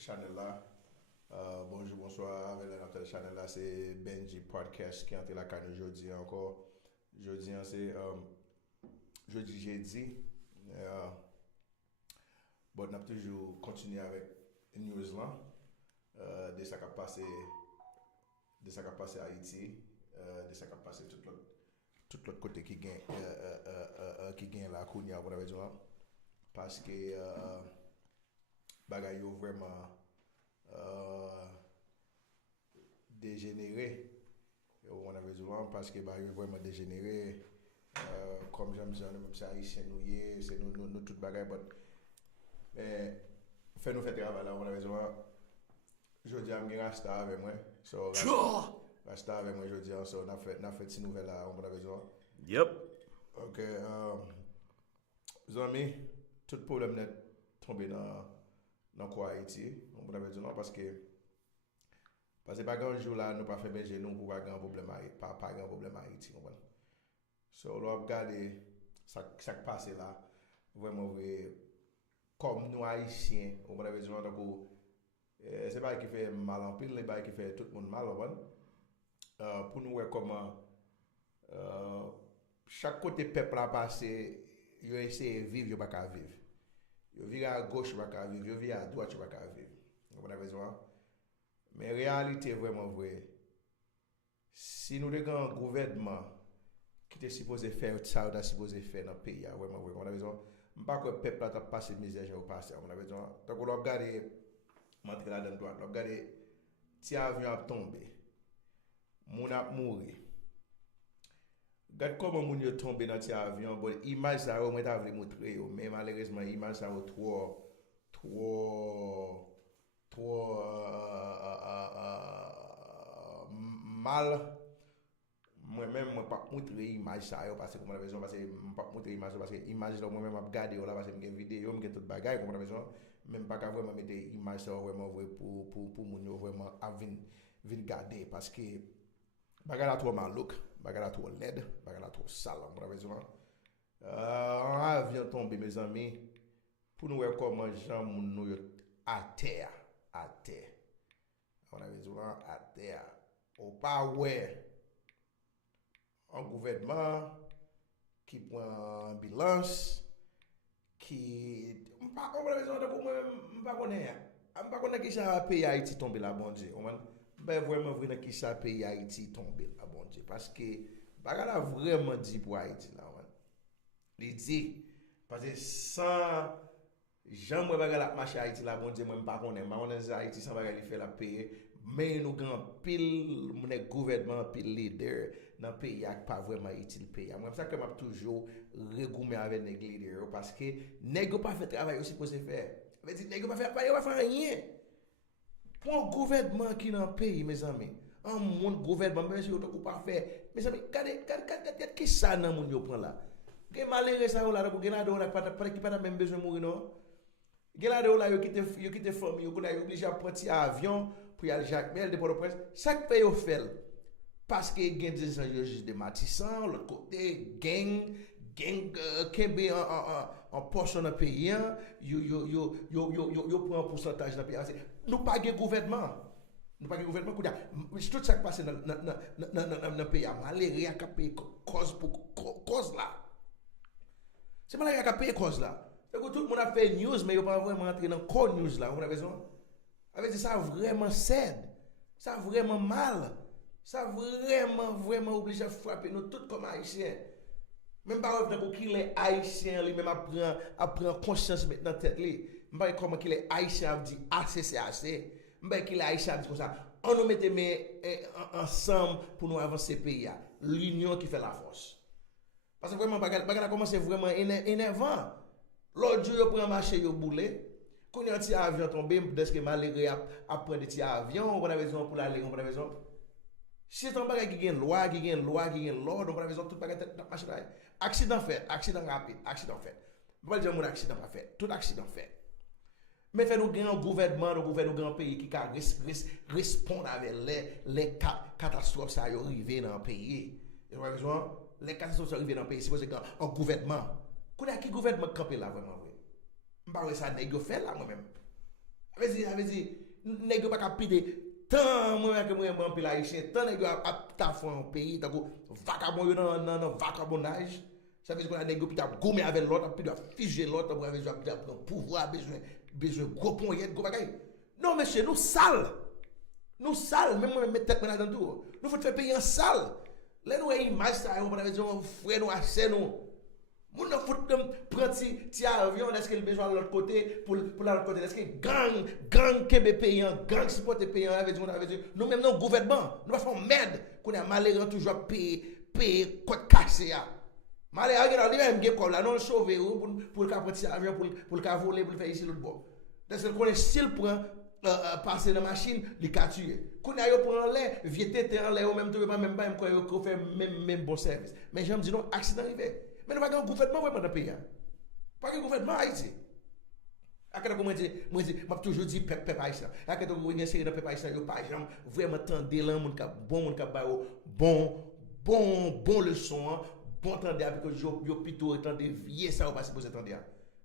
channel là. Bonjour, bonsoir. Avec notre channel là, c'est Benj'S Podcast qui est entré la canne aujourd'hui encore. Jeudi, c'est jeudi, jeudi. Bon, on a toujours continué avec news là. De ça qui a passé, à Haïti, de ça qui a passé tout l'autre côté qui gagne la Kounia, vous avez dit là. Parce que bagaille vraiment dégénéré. On avait dit là parce que bagaille vraiment dégénéré. Comme j'aime dire, même si haïtien nous c'est nous toute bagaille, mais fait nous faire travail là, on avait dit là. Je dis à moi rasta avec moi. So rasta avec moi je dis so on a fait une nouvelle là, on avait dit. Yep. OK, amis, tout problème net tombé dans quoi Haïti, on avait dit non parce que pas grand jour là nous pas fait Benj'S nous pour pas grand problème pas grand problème Haïti, on so on regarder ça passe là vraiment vrai comme nous haïtiens, on avait dit donc c'est pas qui fait mal en pile, c'est pas qui fait tout le monde mal pour nous voir comment chaque côté peuple a passé, il essaie de vivre, il pas qu'à vivre. Il vit à gauche, il pas qu'à vivre, il vit à droite, il pas qu'à vivre. Vous avez besoin. Mais réalité est vraiment vraie. Si nous avons un gouvernement qui est supposé faire ça, est supposé faire dans le pays, vraiment vrai. On a besoin. Je ne sais pas que le peuple a passé misère, j'ai passé. On a besoin. Donc on regarde, monter là dans droite, on regarde, si l'avion a tombé, moun a mouru. Regarde comment moun yo tombé dans cet avion, bon image ça on t'a voulu montrer mais malheureusement image ça trop mal. Moi pas montrer image ça parce que comme la raison parce que pas montrer image parce que image là moi même m'a regarder là parce que j'ai vidéo j'ai toute bagaille comme la raison même pas qu'à vraiment mettre image ça vraiment vrai pour moun yo vraiment à vinn garder parce que bagaille là trop mal look, bagaille là trop laid, bagaille là trop sale comme la raison un avion tombé mes amis pour nous voir comment gens moun nou yo à terre on avait dit à terre au pas ouais un gouvernement qui prend bilance qui pas connaît qui ça pays Haïti tomber là bon Dieu ben vraiment vrai qui ça pays Haïti tomber là bon Dieu parce que bagala vraiment dit pour Haïti là il dit parce que sans jamais bagala marché Haïti là bon Dieu moi pas connaît Haïti sans bagala fait la payer mais nous grand pile mon gouvernement pile leader dans pays qui pas vraiment utile pays moi ça que m'a toujours regoumé avec les leaders parce que nèg pas fait travail aussi supposé faire veut dire nèg pas faire rien pour un gouvernement qui dans pays mes amis un monde gouvernement même si on pas faire mes amis regardez qui ça dans monde yo prend là que malheureux ça là pour grenade là pas qui pas même besoin mourir non grenade là yo quitte famille yo obligé à prendre avion pour y aller Jacques Mel de Port-au-Prince ça que paye au fait parce que gen des enjeux de Matissan l'autre côté gang kembe en portion dans pays yo prend un pourcentage dans pays nous pas gen gouvernement tout ça qui passe dans pays malheureux a payer cause là c'est malheureux a payer cause là donc tout le monde a fait news mais yo pas vraiment entrer dans core news là vous avez raison avec ça vraiment sad ça vraiment mal ça vraiment obligé de frapper nous tous comme haïtiens même pas pour qu'il est haïtien lui même apprend conscience maintenant tête lui pas comment qu'il est haïtien dit assez c'est assez pas qu'il est haïtien dit comme ça on nous mette ensemble pour nous avancer pays l'union qui fait la force parce que vraiment bagarre a commencé vraiment énervant l'autre jour yo prend marché yo boulé quand un petit avion tombé parce que malheureux a prendre des avions on a besoin pour aller on a besoin si c'est un bagage qui gagne loi donc on a besoin tout bagage marché là accident rapide pas dire mon accident pas fait tout accident fait mais fait nous grand gouvernement nous grand pays qui ca répondre avec les catastrophes ça arrivé dans le pays on a besoin les catastrophes arrivé dans le pays c'est parce que un gouvernement qui gouvernement camper là vraiment oui pas ça nèg fait là moi même Avezi, nèg yo pas capiter tant moi que moi en pile haïtien, tant nèg yo a ta fond en pays, donc vagabond yo dans vagabondage. Ça veut dire qu'on a nèg yo pita gommer avec l'autre, puis doit figer l'autre pour avec prendre pouvoir, besoin gros poignet, gros bagay. Non monsieur, nous sale. Nous sale, même moi mettre tête dans tout. Nous faut faire payer en sale. Là nous image ça, on va dire frère nous assez nous. Moun nan fout prendre ti avion, est-ce qu'il besoin de l'autre côté pour l'autre côté, est-ce que gang kebe payant, gang supporter payant avec nous même non gouvernement, nous pas faire merde qu'on a malheureux toujours payer quoi casser a. Malheureux lui même gen comme là non sauver pour le prendre ti avion pour le voler pour le faire ici l'autre bord. Parce que qu'on s'il prend passer dans machine, li ka tuer. Qu'on a yo prend l'air, vieux tété en l'air ou même tout pas même quoi faire même bon service. Mais j'aime dire non accident arrivé. Mais nous n'avons pas de gouvernement dans le pays. Pas de gouvernement haïtien. Moi, je toujours dit peuple haïtien. Quand vous avez une série de peuple haïtien, vous n'avez pas vraiment entendu là, bon leçon, bon tendez avec que vous plutôt entendu vieux ça, vous pas supposé entendre.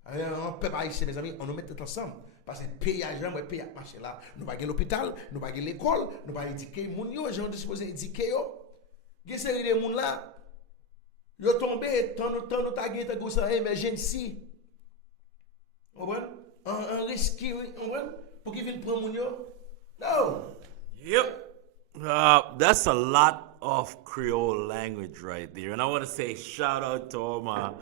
Un peuple haïtien, mes amis, on nous met tout ensemble. Parce que le pays haïtien, le pays a marché là. Nous n'avons pas l'hôpital, nous n'avons pas l'école, nous n'avons pas éduqué les gens, les gens sont supposés éduquer. Il y a une série de gens là. Yo tombé, tant nous ta gagné ta gosse emergency. On voit un risque, on voit pour qu'il vienne prendre mon yo. No. Yep. That's a lot of Creole language right there. And I want to say shout out to all my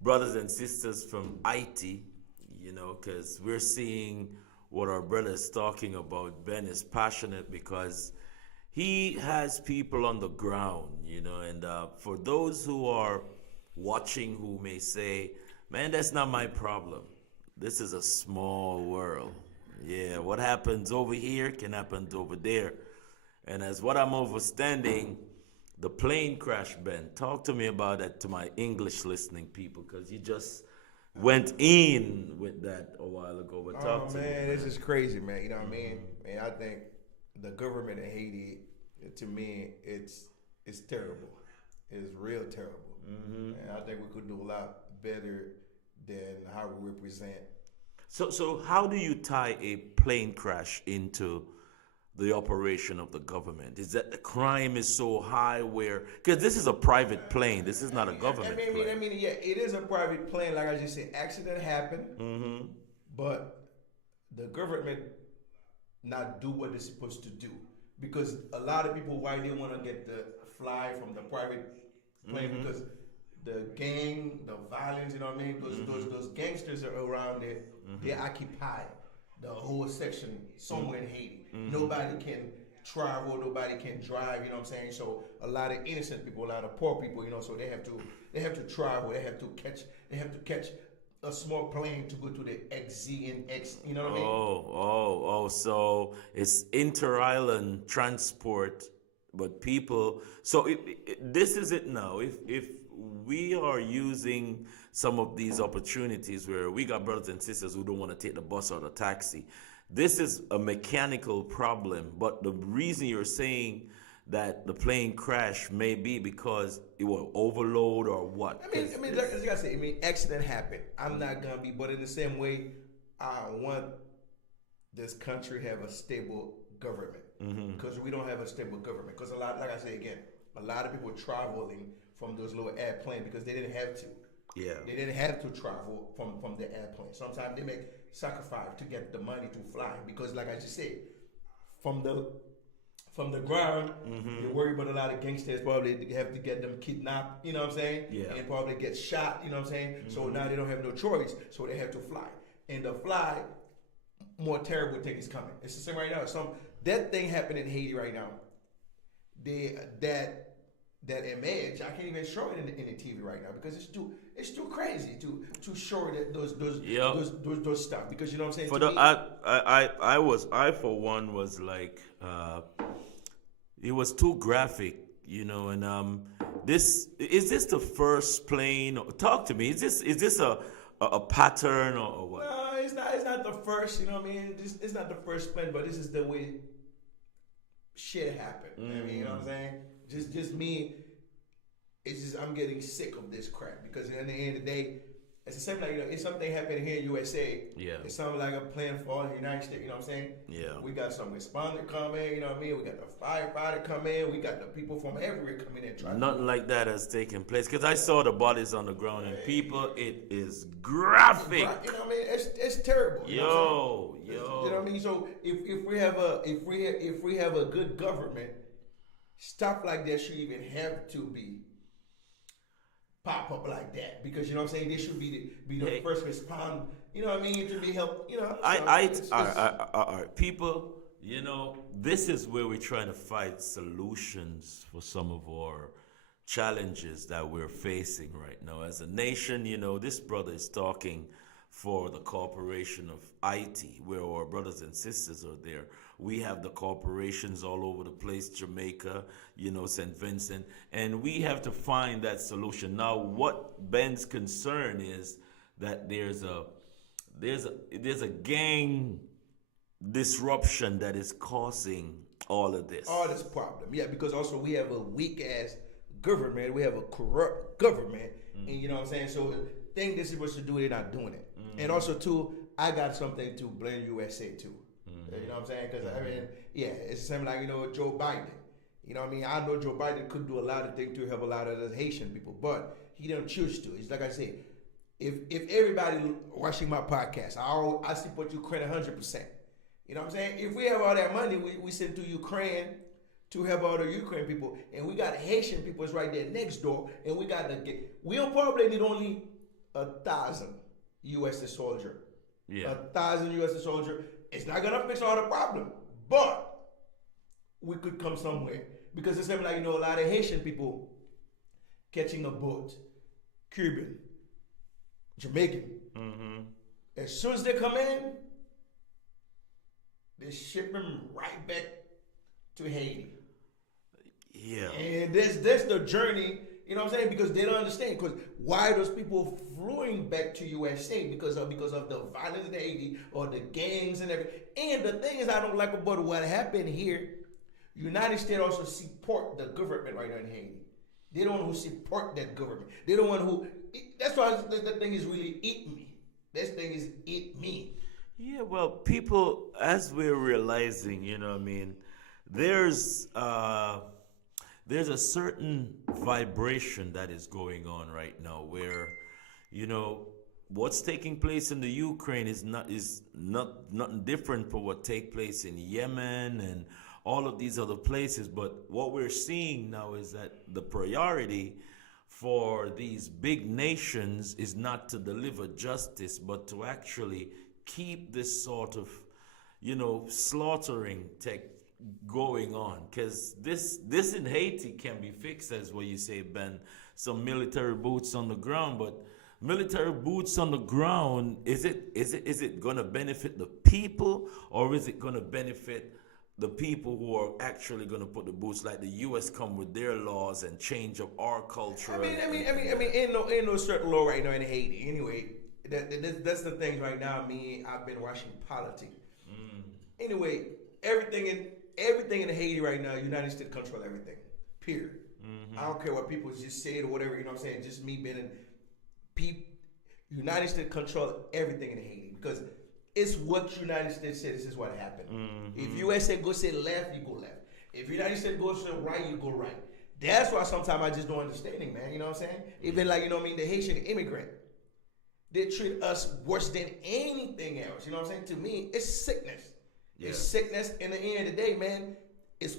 brothers and sisters from Haiti, because we're seeing what our brother is talking about. Ben is passionate because he has people on the ground, and for those who are watching who may say, man, that's not my problem. This is a small world. Yeah, what happens over here can happen over there. And as what I'm understanding, the plane crash, Ben, talk to me about that to my English listening people, because you just went in with that a while ago. But talk to me. This is crazy, man. You know what I mean? Man, I think the government in Haiti, to me, it's terrible. It's real terrible. And I think we could do a lot better than how we represent. So how do you tie a plane crash into the operation of the government? Is that the crime is so high because this is a private plane. This is not a government plane. I mean, yeah, it is a private plane. Like I just said, accident happened, but the government not do what they're supposed to do. Because a lot of people, why they want to get the fly from the private plane, because the gang, the violence, you know what I mean? Those gangsters are around there. They occupy the whole section somewhere in Haiti. Nobody can travel, nobody can drive, you know what I'm saying? So a lot of innocent people, a lot of poor people, so they have to travel, they have to catch a small plane to go to the XZ and X, you know what I mean? So it's inter-island transport, but people. So this is it now. If we are using some of these opportunities where we got brothers and sisters who don't want to take the bus or the taxi, this is a mechanical problem. But the reason you're saying that the plane crash may be because it will overload or what? I mean, like I say, accident happened. I'm not gonna be, but in the same way, I want this country to have a stable government, because we don't have a stable government. Because like I say again, a lot of people traveling from those little airplanes because they didn't have to. Yeah. They didn't have to travel from the airplane. Sometimes they make sacrifice to get the money to fly, because like I just said, from the ground, you worry about a lot of gangsters probably have to get them kidnapped, you know what I'm saying? Yeah. And probably get shot, you know what I'm saying? So now they don't have no choice, so they have to fly. And the fly, more terrible thing is coming. It's the same right now. That thing happened in Haiti right now. That image, I can't even show it in the TV right now because it's too crazy to show that those stuff, because you know what I'm saying. I for one was like, it was too graphic, and this the first plane? Talk to me. Is this a pattern or what? No, it's not the first. You know what I mean? It's not the first plane, but this is the way shit happened. I mean, you know what I'm saying? Just me. It's just I'm getting sick of this crap, because at the end of the day, It's the same like, it's something happening here in USA. Yeah. It sounds like a plan for all the United States, you know what I'm saying? Yeah. We got some responder coming, you know what I mean? We got the firefighter coming, we got the people from everywhere coming in trying. Nothing like that has taken place because I saw the bodies on the ground and people, it is graphic. You know what I mean? It's terrible. You know what I mean? So if we have a good government, stuff like that should even have to be pop up like that, because you know what I'm saying, they should be the first respond. You know what I mean, to be helped. You know, all right, people. You know, this is where we're trying to find solutions for some of our challenges that we're facing right now as a nation. You know, this brother is talking for the corporation of Haiti, where our brothers and sisters are there. We have the corporations all over the place, Jamaica, you know, St. Vincent, and we have to find that solution. Now, what Ben's concern is that there's a gang disruption that is causing all of this. All this problem, yeah, because also we have a weak ass government, we have a corrupt government, and you know what I'm saying. So the thing this is supposed to do, they're not doing it. And also too, I got something to blame USA too. You know what I'm saying? Because I mean, yeah, it's the same like, you know, Joe Biden. You know what I mean? I know Joe Biden could do a lot of things to help a lot of the Haitian people, but he don't choose to. It's like I said, if everybody watching my podcast, I support Ukraine 100%. You know what I'm saying? If we have all that money, we send to Ukraine to help all the Ukraine people, and we got Haitian people is right there next door, and we'll probably need only 1,000 U.S. soldier. Yeah. 1,000 U.S. soldier. It's not gonna fix all the problem, but we could come somewhere, because it's like, you know, a lot of Haitian people catching a boat, Cuban, Jamaican. As soon as they come in, they ship them right back to Haiti. Yeah. And that's the journey. You know what I'm saying? Because they don't understand. Because why are those people fleeing back to USA? Because of the violence in Haiti, or the gangs and everything. And the thing is, I don't like about what happened here. United States also support the government right now in Haiti. They don't want who support that government. They don't want who. That's why that thing is really eat me. This thing is eat me. Yeah, well, people, as we're realizing, you know what I mean, there's a certain vibration that is going on right now where, you know, what's taking place in the Ukraine is nothing different from what take place in Yemen and all of these other places. But what we're seeing now is that the priority for these big nations is not to deliver justice, but to actually keep this sort of, you know, slaughtering going on, because this in Haiti can be fixed, as what you say, Ben, some military boots on the ground. But military boots on the ground, is it going to benefit the people, or is it going to benefit the people who are actually going to put the boots, like the U.S. come with their laws and change up our culture? I mean, ain't no certain law right now in Haiti. Anyway, that's the thing right now. I've been watching politics. Anyway, everything in Haiti right now, United States control everything. Period. I don't care what people just say or whatever, you know what I'm saying? Just me being in United States control everything in Haiti, because it's what United States said. This is what happened. If USA go say left, you go left. If United States goes to right, you go right. That's why sometimes I just don't understand it, man. You know what I'm saying? Even like, you know what I mean, the Haitian immigrant, they treat us worse than anything else. You know what I'm saying? To me, it's sickness. Yeah. It's sickness. In the end of the day, man, it's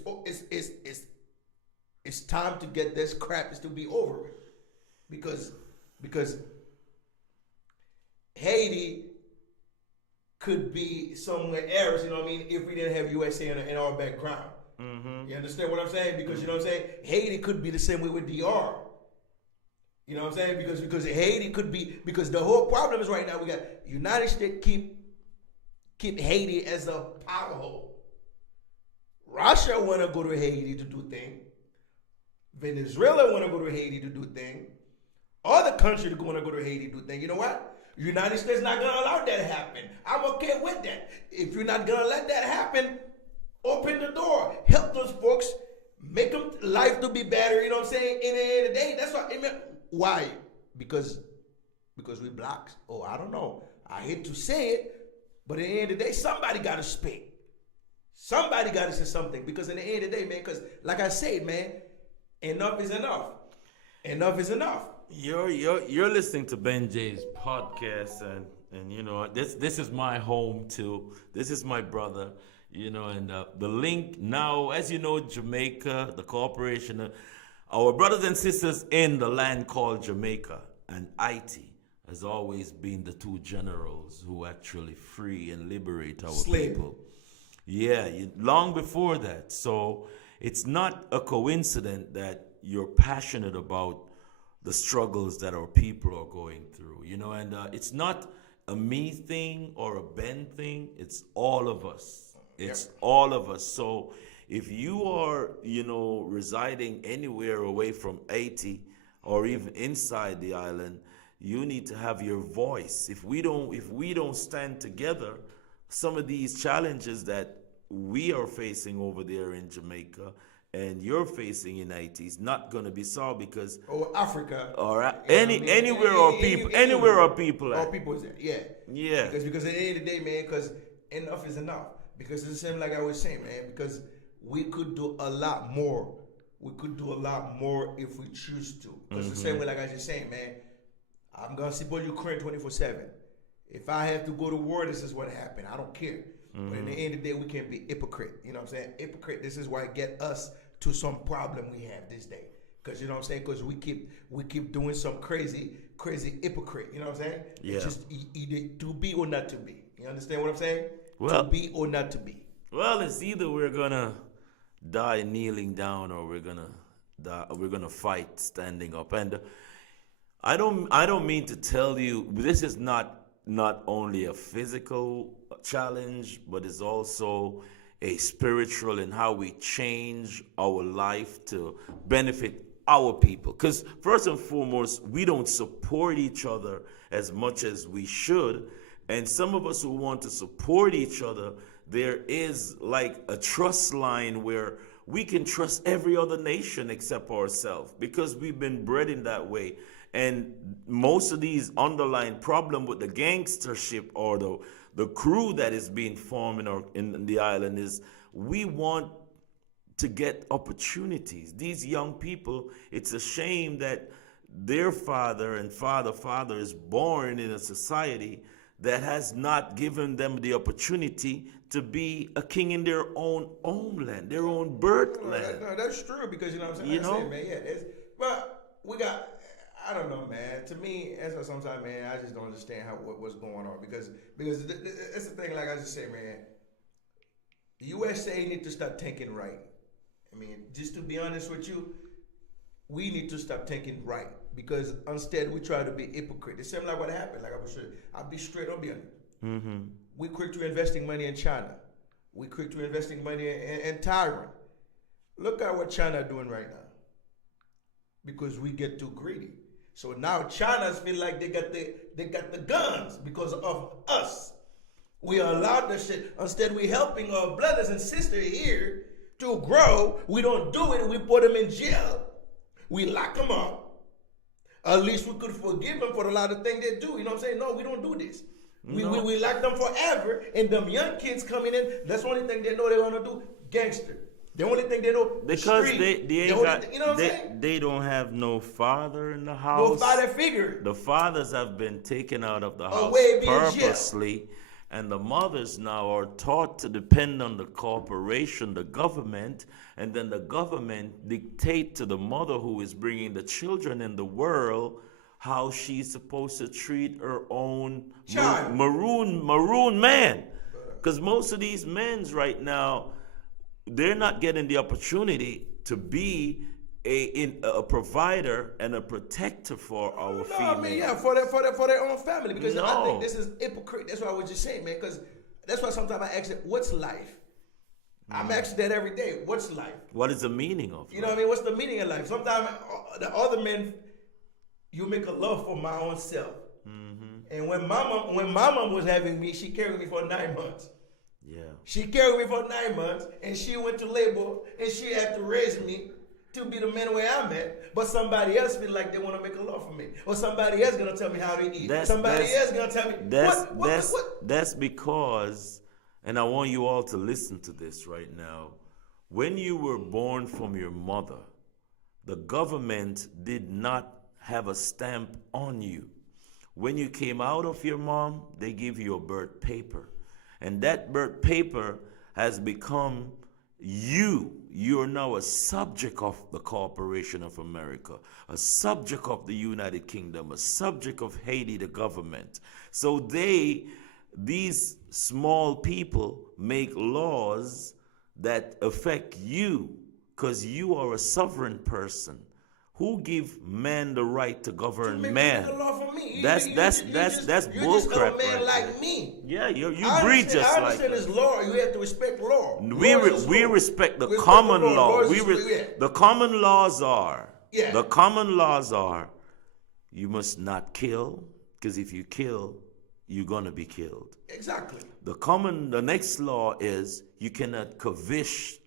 time to get this crap. It's to be over with, because Haiti could be somewhere else. You know what I mean? If we didn't have USA in our background. You understand what I'm saying? Because you know what I'm saying? Haiti could be the same way with DR. You know what I'm saying? Because Haiti could be, because the whole problem is right now we got United States keep Haiti as a pothole. Russia want to go to Haiti to do things. Venezuela want to go to Haiti to do things. Other countries want to go to Haiti to do things. You know what? United States not going to allow that to happen. I'm okay with that. If you're not going to let that happen, open the door. Help those folks. Make them life to be better. You know what I'm saying? In the end of the day, that's why. Why? Because because we blacks. Oh, I don't know. I hate to say it, but at the end of the day, somebody got to speak. Somebody got to say something, because at the end of the day, man, because like I said, man, enough is enough. Enough is enough. You're listening to Benj'S Podcast, and you know, this is my home too. This is my brother, you know, and the link now, as you know, Jamaica, the corporation, our brothers and sisters in the land called Jamaica, and Haiti has always been the two generals who actually free and liberate our people. Yeah, long before that. So it's not a coincidence that you're passionate about the struggles that our people are going through, you know, and it's not a me thing or a Ben thing. It's all of us. It's all of us. So if you are, you know, residing anywhere away from Haiti or even inside the island, you need to have your voice. If we don't stand together, some of these challenges that we are facing over there in Jamaica and you're facing in Haiti is not going to be solved, because or Africa or anywhere our people our people is there. Yeah. Because at the end of the day, man, because enough is enough. Because it's the same like I was saying, man, because we could do a lot more. We could do a lot more if we choose to. Because the same way like I was just saying, man, I'm going to support Ukraine 24/7. If I have to go to war, this is what happened. I don't care. But in the end of the day, we can't be hypocrite. You know what I'm saying? Hypocrite, this is why it get us to some problem we have this day. Because, you know what I'm saying? Because we keep doing some crazy hypocrite. You know what I'm saying? Yeah. It's just either to be or not to be. You understand what I'm saying? Well, to be or not to be. Well, it's either we're going to die kneeling down, or we're going to fight standing up. And I don't mean to tell you, this is not only a physical challenge, but it's also a spiritual, in how we change our life to benefit our people. Because first and foremost, we don't support each other as much as we should. And some of us who want to support each other, there is like a trust line where we can trust every other nation except ourselves, because we've been bred in that way. And most of these underlying problem with the gangstership or the crew that is being formed in the island is we want to get opportunities. These young people, it's a shame that their father and father is born in a society that has not given them the opportunity to be a king in their own homeland, their own birthland. No, that's true, because you know what I'm saying? You know? Man, yeah, but we got, I don't know, man. To me, as sometimes, man, I just don't understand what's going on, because it's the thing. Like I just say, man, the USA need to start thinking right. I mean, just to be honest with you, we need to stop thinking right, because instead we try to be hypocrite. It's same like what happened. Like I'll be straight up here. We quick to investing money in China. We quick to investing money in Taiwan. Look at what China doing right now, because we get too greedy. So now China's feel like they got the guns because of us. We allowed the shit. Instead, we helping our brothers and sisters here to grow. We don't do it. We put them in jail. We lock them up. At least we could forgive them for a lot of things they do. You know what I'm saying? No, we don't do this. We lock them forever. And them young kids coming in, that's the only thing they know they want to do, gangster. The only thing they know, because street. they don't have no father in the house. No father figure. The fathers have been taken out of the house purposely, and the mothers now are taught to depend on the corporation, the government, and then the government dictate to the mother who is bringing the children in the world how she's supposed to treat her own maroon man. Because most of these men right now, they're not getting the opportunity to be a provider and a protector for our females. I mean, yeah, for their own family. Because I think this is hypocrite. That's what I was just saying, man. Because that's why sometimes I ask it, what's life? I'm asking that every day. What's life? What is the meaning of life? You know what I mean? What's the meaning of life? Sometimes the other men, you make a love for my own self. And when mama was having me, she carried me for 9 months. Yeah. She carried me for 9 months, and she went to labor, and she had to raise me to be the man where I'm at, but somebody else feel like they want to make a law for me, or somebody else gonna tell me how to eat. Somebody else gonna tell me what. That's because, and I want you all to listen to this right now. When you were born from your mother, the government did not have a stamp on you. When you came out of your mom, they give you a birth paper, and that birth paper has become you. You're now a subject of the Corporation of America, a subject of the United Kingdom, a subject of Haiti, the government. So these small people make laws that affect you because you are a sovereign person. Who give man the right to govern man? That's bullcrap. You're just a man like me. Yeah, you breed just like us. I understand this law. You have to respect law. We respect the common law. The common laws are. Yeah. The common laws are. You must not kill, because if you kill, you're gonna be killed. Exactly. The next law is you cannot covet.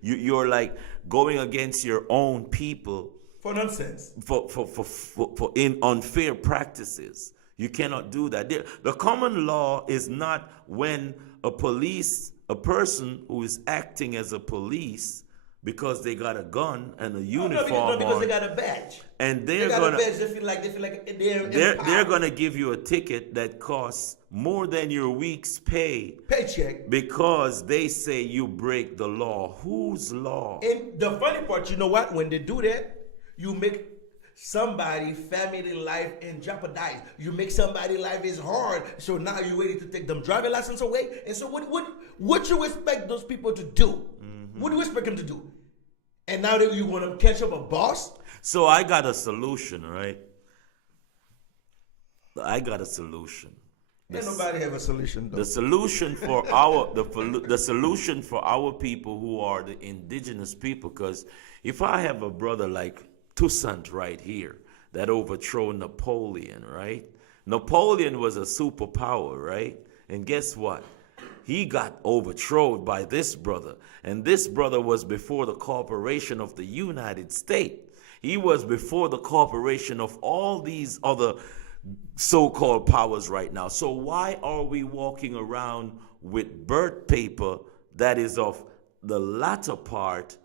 You're like going against your own people for nonsense, for in unfair practices. You cannot do that. The common law is not when a person who is acting as a police because they got a gun and a uniform because they got a badge, and they're gonna give you a ticket that costs more than your week's paycheck because they say you break the law. Whose law? And the funny part, you know what? When they do that, you make somebody's family life in jeopardize. You make somebody's life is hard. So now you're ready to take them driving license away. And so what you expect those people to do? Mm-hmm. What do you expect them to do? And now that you want to catch up a boss? So I got a solution, right? I got a solution. Ain't nobody have a solution though. The solution for our people who are the indigenous people, because if I have a brother like Toussaint right here that overthrew Napoleon, right? Napoleon was a superpower, right? And guess what? He got overthrown by this brother. And this brother was before the corporation of the United States. He was before the corporation of all these other so-called powers right now. So why are we walking around with birth paper that is of the latter part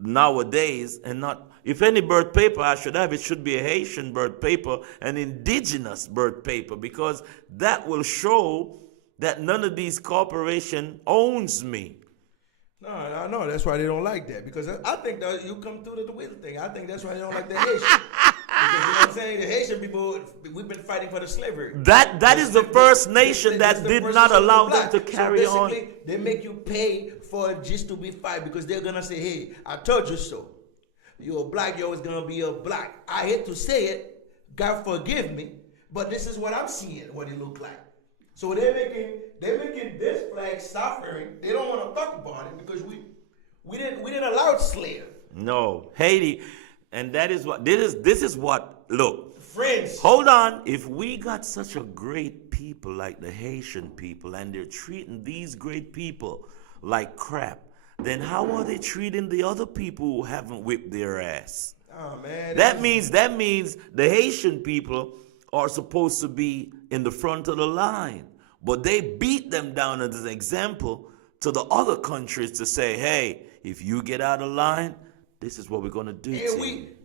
nowadays, and not, if any birth paper I should have, it should be a Haitian birth paper, an indigenous birth paper, because that will show that none of these corporation owns me. No, that's why they don't like that, because I think that you come through the will thing. I think that's why they don't like the Haitian. Because you know what I'm saying? The Haitian people, we've been fighting for the slavery. That is the first nation that did not allow them to carry on. They make you pay for it just to be fight, because they're going to say, hey, I told you so. You're black, you're always going to be a black. I hate to say it, God forgive me, but this is what I'm seeing, what it look like. So they're making this flag suffering. They don't want to talk about it because we didn't allow slave. No, Haiti, and that is what this is what, look. Friends. Hold on. If we got such a great people like the Haitian people, and they're treating these great people like crap, then how are they treating the other people who haven't whipped their ass? Oh man. That means the Haitian people are supposed to be in the front of the line, but they beat them down as an example to the other countries to say, hey, if you get out of line, this is what we're going to do. And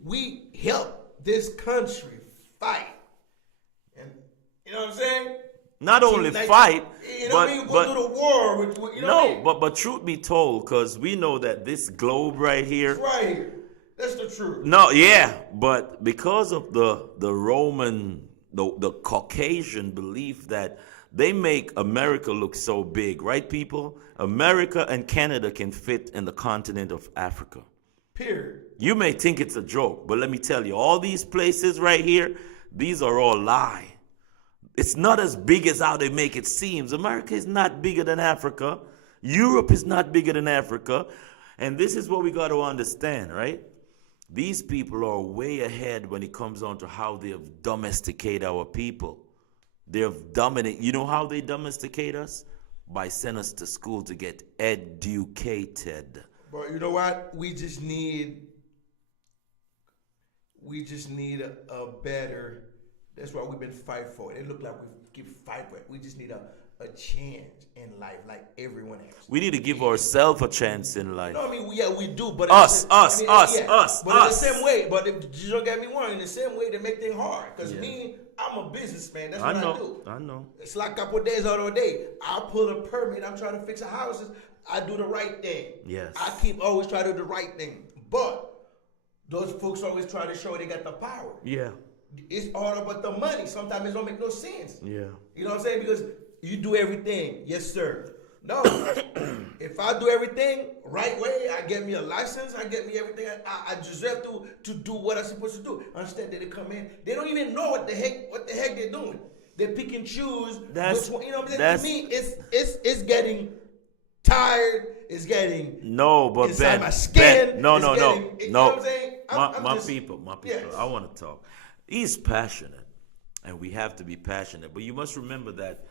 we help this country fight. And you know what I'm saying? Not only fight, you know what I mean? Go through the war with you know what I mean? but truth be told, because we know that this globe right here. It's right here. That's the truth. No, yeah, but because of the Roman, the Caucasian belief that they make America look so big, right, people? America and Canada can fit in the continent of Africa. Period. You may think it's a joke, but let me tell you, all these places right here, these are all lie. It's not as big as how they make it seem. America is not bigger than Africa. Europe is not bigger than Africa. And this is what we got to understand, right? These people are way ahead when it comes on to how they have domesticated our people. They have dominated. You know how they domesticate us? By sending us to school to get educated. But you know what? We just need a better. That's what we've been fighting for. It looked like we keep fighting for it. We just need a chance in life, like everyone else. We need to give ourselves a chance in life. No, I mean, yeah, we do. But Us. But in the same way, but you don't get me wrong. In the same way, they make things hard. Because me, I'm a businessman. That's what I do. I know. It's like a couple of days out of a day. I pull a permit. I'm trying to fix a house. I do the right thing. Yes. I keep always trying to do the right thing. But those folks always try to show they got the power. Yeah. It's all about the money. Sometimes it don't make no sense. Yeah. You know what I'm saying? Because you do everything. Yes, sir. No. If I do everything right way, I get me a license. I get me everything. I deserve to do what I'm supposed to do. Understand that they come in. They don't even know what the heck they're doing. They pick and choose. That's, which one, you know what I'm saying? To me, it's getting tired. It's getting but inside Ben, my skin. Ben, no. You know what I'm saying? My people. Yes. I want to talk. He's passionate, and we have to be passionate. But you must remember that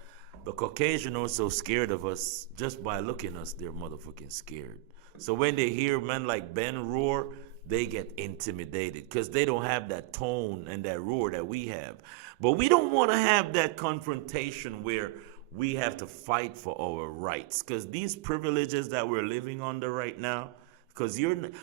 the Caucasian are so scared of us just by looking at us. They're motherfucking scared. So when they hear men like Ben roar, they get intimidated because they don't have that tone and that roar that we have. But we don't want to have that confrontation where we have to fight for our rights, because these privileges that we're living under right now, because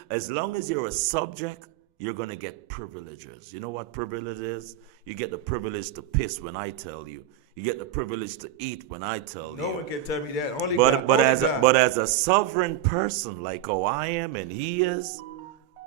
as long as you're a subject, you're going to get privileges. You know what privilege is? You get the privilege to piss when I tell you. You get the privilege to eat when I tell you. No one can tell me that. Only God. But as a sovereign person like I am and he is,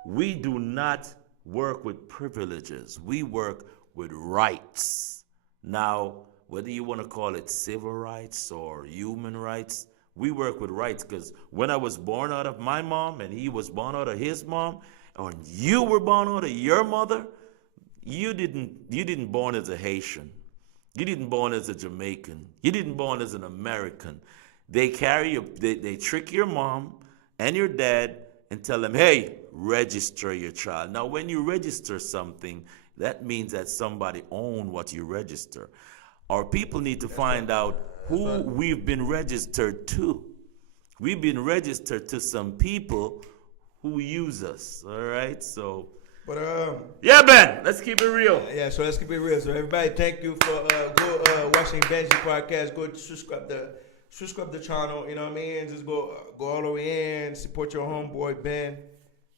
we do not work with privileges. We work with rights. Now, whether you want to call it civil rights or human rights, we work with rights, because when I was born out of my mom and he was born out of his mom, or you were born out of your mother, you didn't born as a Haitian. You didn't born as a Jamaican. You didn't born as an American. They they trick your mom and your dad and tell them, hey, register your child. Now, when you register something, that means that somebody owned what you register. Our people need to find out who we've been registered to. We've been registered to some people who use us. All right, so. But yeah, Ben, let's keep it real. Yeah, so let's keep it real. So everybody, thank you for watching Benj'S Podcast. Go subscribe the channel. You know what I mean? Just go all the way in, support your homeboy Ben.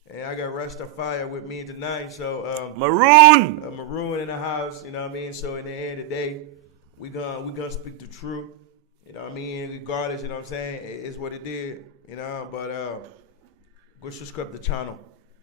And I got Rastafari with me tonight. So Maroon in the house. You know what I mean? So in the end of the day, we gonna speak the truth. You know what I mean? Regardless, you know what I'm saying? It's what it did. You know, but go subscribe the channel.